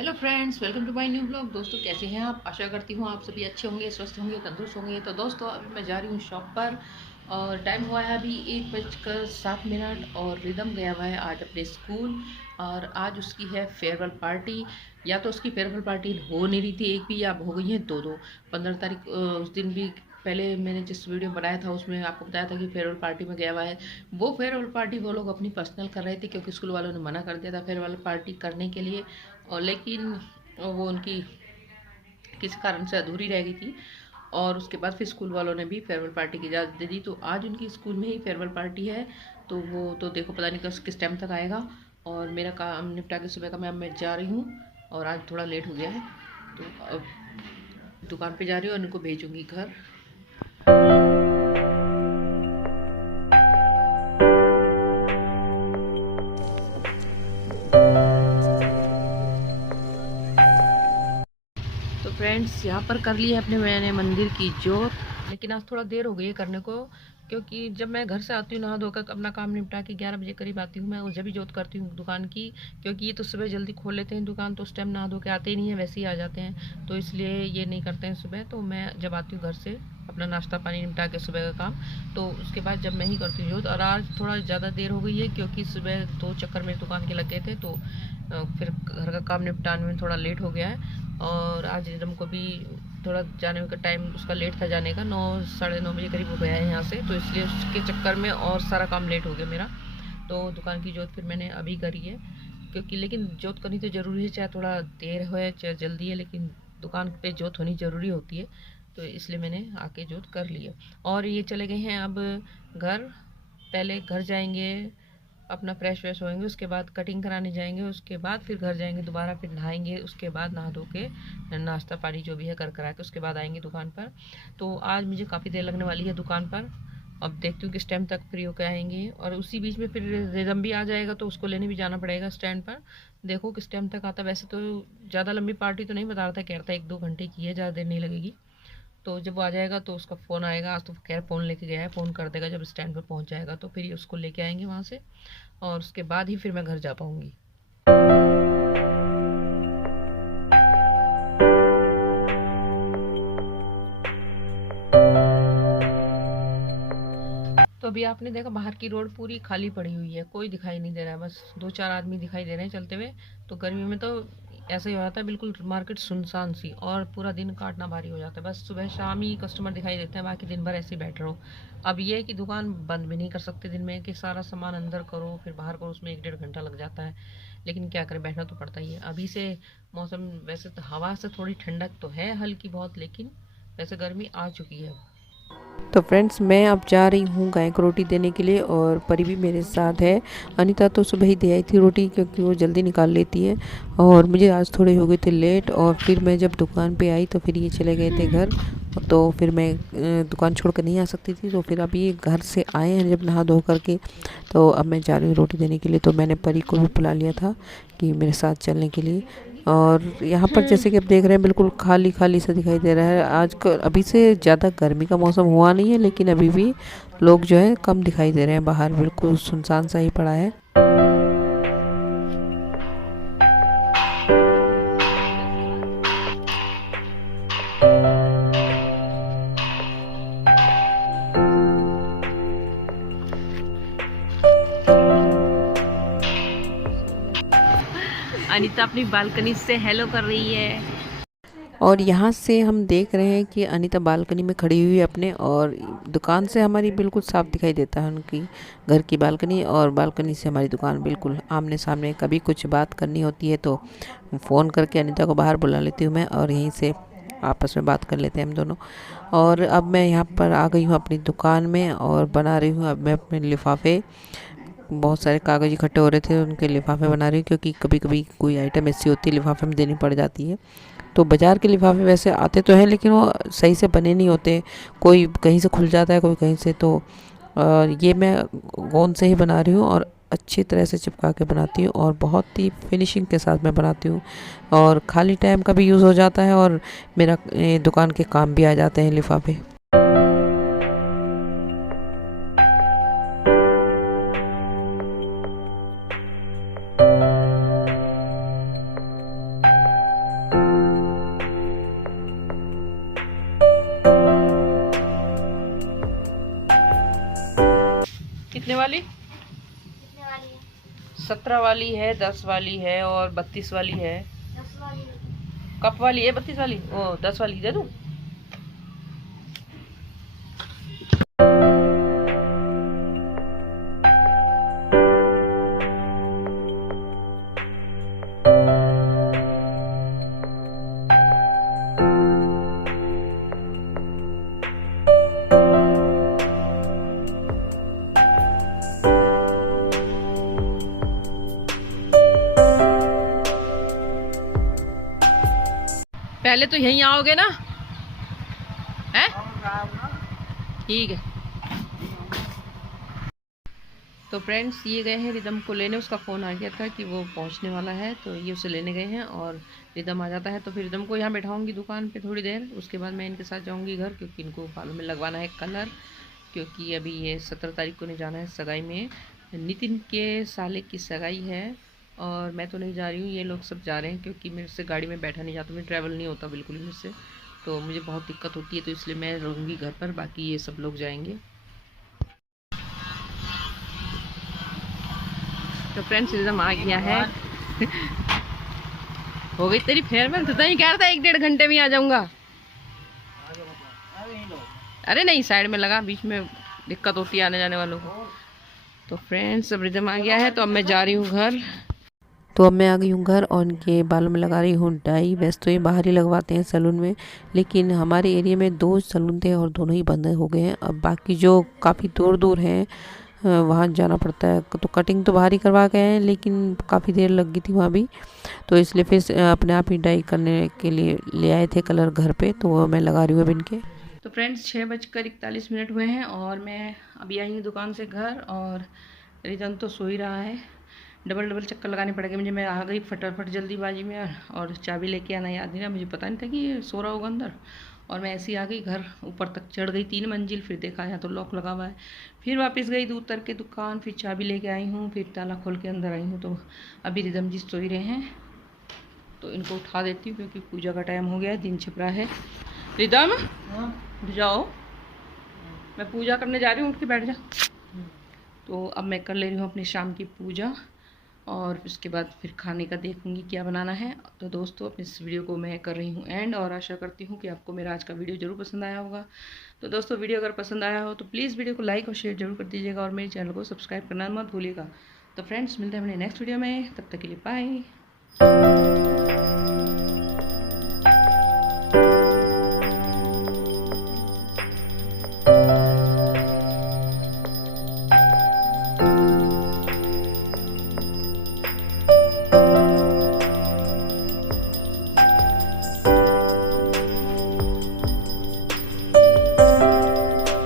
Hello friends, welcome to my new blog. दोस्तों, कैसे हैं आप? आशा करती हूँ आप सभी अच्छे होंगे, स्वस्थ होंगे, तंदुरुस्त होंगे। तो दोस्तों, अभी मैं जा रही हूँ शॉप पर और टाइम हुआ है अभी 1:07 और रिदम गया हुआ है आज अपने स्कूल। और आज उसकी है फेयरवेल पार्टी। या तो उसकी फेयरवेल पार्टी हो नहीं रही थी एक भी, या हो गई है दो दो। 15 तारीख उस दिन भी पहले मैंने जिस वीडियो बनाया था उसमें आपको बताया था कि फेयरवेल पार्टी में गया हुआ है। वो फेयरवेल पार्टी वो लोग अपनी पर्सनल कर रहे थे क्योंकि स्कूल वालों ने मना कर दिया था फेयरवेल पार्टी करने के लिए। और लेकिन वो उनकी किसी कारण से अधूरी रह गई थी। और उसके बाद फिर स्कूल वालों ने भी फेयरवेल पार्टी की इजाज़त दे दी, तो आज उनकी स्कूल में ही फेयरवेल पार्टी है। तो वो तो देखो पता नहीं किस टाइम तक आएगा। और मेरा काम निपटा के सुबह का मैं जा रही हूँ। और आज थोड़ा लेट हो गया है, तो अब दुकान पे जा रही हूँ और उनको भेजूँगी घर। तो फ्रेंड्स, यहाँ पर कर ली है अपने मैंने मंदिर की जोत। लेकिन आज थोड़ा देर हो गई है करने को, क्योंकि जब मैं घर से आती हूँ नहा धोकर अपना काम निपटा के 11 बजे करीब आती हूँ, मैं उस जब भी जोत करती हूँ दुकान की। क्योंकि ये तो सुबह जल्दी खोल लेते हैं दुकान, तो उस टाइम नहा धो के आते ही नहीं है, वैसे ही आ जाते हैं, तो इसलिए ये नहीं करते हैं सुबह। तो मैं जब आती हूँ घर से अपना नाश्ता पानी निपटा के सुबह का काम, तो उसके बाद जब मैं ही करती हूँ जोत। और आज थोड़ा ज़्यादा देर हो गई है क्योंकि सुबह 2 चक्कर मेरी दुकान के लग गए थे, तो फिर घर का काम निपटाने में थोड़ा लेट हो गया है। और आज रिदम को भी थोड़ा जाने का टाइम उसका लेट था जाने का, 9 साढ़े 9 बजे करीब हो गया है यहाँ से, तो इसलिए उसके चक्कर में और सारा काम लेट हो गया मेरा। तो दुकान की जोत फिर मैंने अभी करी है, क्योंकि लेकिन जोत करनी तो ज़रूरी है, चाहे थोड़ा देर हो चाहे जल्दी है, लेकिन दुकान पे जोत होनी ज़रूरी होती है। तो इसलिए मैंने आके जोत कर लिया। और ये चले गए हैं अब घर। पहले घर जाएंगे, अपना फ्रेश व्रेश होएंगे, उसके बाद कटिंग कराने जाएंगे, उसके बाद फिर घर जाएंगे दोबारा, फिर नहाएंगे, उसके बाद नहा धो के नाश्ता पानी जो भी है कर करा के उसके बाद आएंगे दुकान पर। तो आज मुझे काफ़ी देर लगने वाली है दुकान पर। अब देखती हूँ किस टाइम तक फ्री होकर आएंगे, और उसी बीच में फिर रिदम भी आ जाएगा तो उसको लेने भी जाना पड़ेगा स्टैंड पर। देखो किस टाइम तक आता। वैसे तो ज़्यादा लंबी पार्टी तो नहीं बता रहा था, कह रहा था 1-2 घंटे की है, ज़्यादा देर नहीं लगेगी। तो जब वो आ जाएगा तो उसका फ़ोन आएगा, आज तो खैर फ़ोन लेके गया है, फ़ोन कर देगा जब स्टैंड पर पहुँच जाएगा, तो फिर उसको लेके आएंगे वहाँ से। और उसके बाद ही फिर मैं घर जा पाऊँगी। तो अभी आपने देखा बाहर की रोड पूरी खाली पड़ी हुई है, कोई दिखाई नहीं दे रहा है, बस 2-4 आदमी दिखाई दे रहे हैं चलते हुए। तो गर्मी में तो ऐसा ही हो जाता है, बिल्कुल मार्केट सुनसान सी, और पूरा दिन काटना भारी हो जाता है। बस सुबह शाम ही कस्टमर दिखाई देते हैं, बाकी दिन भर ऐसे ही बैठे रहो। अब ये है कि दुकान बंद भी नहीं कर सकते दिन में, कि सारा सामान अंदर करो फिर बाहर करो, उसमें 1-1.5 घंटा लग जाता है। लेकिन क्या करें, बैठना तो पड़ता ही है। अभी से मौसम वैसे तो हवा से थोड़ी ठंडक तो है हल्की बहुत, लेकिन वैसे गर्मी आ चुकी है। तो फ्रेंड्स, मैं अब जा रही हूँ गाय को रोटी देने के लिए और परी भी मेरे साथ है। अनीता तो सुबह ही दे आई थी रोटी, क्योंकि वो जल्दी निकाल लेती है। और मुझे आज थोड़े हो गए थे लेट, और फिर मैं जब दुकान पे आई तो फिर ये चले गए थे घर। तो फिर मैं दुकान छोड़ कर नहीं आ सकती थी, तो फिर अभी घर से आए हैं जब नहा धो करके, तो अब मैं जा रही हूँ रोटी देने के लिए। तो मैंने परी को भी बुला लिया था कि मेरे साथ चलने के लिए। और यहाँ पर जैसे कि आप देख रहे हैं बिल्कुल खाली खाली सा दिखाई दे रहा है। आज अभी से ज़्यादा गर्मी का मौसम हुआ नहीं है, लेकिन अभी भी लोग जो है कम दिखाई दे रहे हैं बाहर, बिल्कुल सुनसान सा ही पड़ा है। अनीता अपनी बालकनी से हेलो कर रही है। और यहाँ से हम देख रहे हैं कि अनीता बालकनी में खड़ी हुई है अपने, और दुकान से हमारी बिल्कुल साफ दिखाई देता है उनकी घर की बालकनी, और बालकनी से हमारी दुकान बिल्कुल आमने सामने। कभी कुछ बात करनी होती है तो फ़ोन करके अनीता को बाहर बुला लेती हूँ मैं, और यहीं से आपस में बात कर लेते हैं हम दोनों। और अब मैं यहाँ पर आ गई हूँ अपनी दुकान में, और बना रही हूँ अब मैं अपने लिफाफे। बहुत सारे कागज़ इकट्ठे हो रहे थे, उनके लिफाफे बना रही हूँ, क्योंकि कभी कभी कोई आइटम ऐसी होती है लिफाफे में देनी पड़ जाती है। तो बाज़ार के लिफाफे वैसे आते तो हैं, लेकिन वो सही से बने नहीं होते, कोई कहीं से खुल जाता है कोई कहीं से। तो ये मैं गोंद से ही बना रही हूँ, और अच्छी तरह से चिपका के बनाती हूँ, और बहुत ही फिनिशिंग के साथ मैं बनाती हूँ। और खाली टाइम का भी यूज़ हो जाता है, और मेरा दुकान के काम भी आ जाते हैं लिफाफे। वाली? 17 वाली है, 10 वाली है और 32 वाली है। 10 वाली कप वाली है, 32 वाली, ओ 10 वाली दे दूं? पहले तो यहीं आओगे ना? हैं? ठीक है। तो फ्रेंड्स ये गए हैं रिदम को लेने, उसका फ़ोन आ गया था कि वो पहुंचने वाला है, तो ये उसे लेने गए हैं। और रिदम आ जाता है तो फिर रिदम को यहाँ बैठाऊंगी दुकान पे थोड़ी देर, उसके बाद मैं इनके साथ जाऊंगी घर, क्योंकि इनको बालों में लगवाना है कलर। क्योंकि अभी ये 17 तारीख को नहीं जाना है सगाई में, नितिन के साले की सगाई है। और मैं तो नहीं जा रही हूँ, ये लोग सब जा रहे हैं, क्योंकि मेरे से गाड़ी में बैठा नहीं जाता, मैं ट्रैवल नहीं होता बिल्कुल ही मुझसे, तो मुझे बहुत दिक्कत होती है, तो इसलिए मैं रहूँगी घर पर, बाकी ये सब लोग जाएंगे। तो फ्रेंड्स रिदम आ गया है। हो गई तेरी फेयरवेल? तो नहीं कह रहा था 1-1.5 घंटे में आ जाऊंगा। अरे नहीं, साइड में लगा, बीच में दिक्कत होती है आने जाने वालों को। तो फ्रेंड्स अब रिदम आ गया है, तो अब मैं जा रही हूँ घर। तो अब मैं आ गई हूँ घर और उनके बालों में लगा रही हूँ डाई। वैसे तो ये बाहर ही लगवाते हैं सैलून में, लेकिन हमारे एरिया में 2 सैलून थे और दोनों ही बंद हो गए हैं। अब बाकी जो काफ़ी दूर दूर हैं वहाँ जाना पड़ता है। तो कटिंग तो बाहर ही करवा गए हैं, लेकिन काफ़ी देर लग गई थी वहाँ भी, तो इसलिए फिर अपने आप ही डाई करने के लिए ले आए थे कलर घर पे, तो वो मैं लगा रही हूँ अब इनके। तो फ्रेंड्स 6:41 हुए हैं और मैं अभी आई हूँ दुकान से घर, और रिदम तो सो ही रहा है। डबल चक्कर लगाने पड़ेंगे मुझे। मैं आ गई फटाफट जल्दीबाजी में, और चाबी लेके आना याद नहीं रहा, मुझे पता नहीं था कि ये सो रहा होगा अंदर। और मैं ऐसे ही आ गई घर, ऊपर तक चढ़ गई 3 मंजिल, फिर देखा यहाँ तो लॉक लगा हुआ है। फिर वापस गई दूर उतर के दुकान, फिर चाबी लेके आई हूँ, फिर ताला खोल के अंदर आई हूँ। तो अभी रिदम जी सो ही रहे हैं, तो इनको उठा देती हूँ, क्योंकि पूजा का टाइम हो गया है, दिन छिप रहा है। रिदम उठ जाओ, मैं पूजा करने जा रही हूँ, उठ के बैठ जा। तो अब मैं कर ले रही हूँ अपनी शाम की पूजा, और उसके बाद फिर खाने का देखूंगी क्या बनाना है। तो दोस्तों अपनी इस वीडियो को मैं कर रही हूँ एंड, और आशा करती हूँ कि आपको मेरा आज का वीडियो ज़रूर पसंद आया होगा। तो दोस्तों वीडियो अगर पसंद आया हो तो प्लीज़ वीडियो को लाइक और शेयर जरूर कर दीजिएगा, और मेरे चैनल को सब्सक्राइब करना मत भूलिएगा। तो फ्रेंड्स मिलते हैं अपने नेक्स्ट वीडियो में, तब तक के लिए बाय।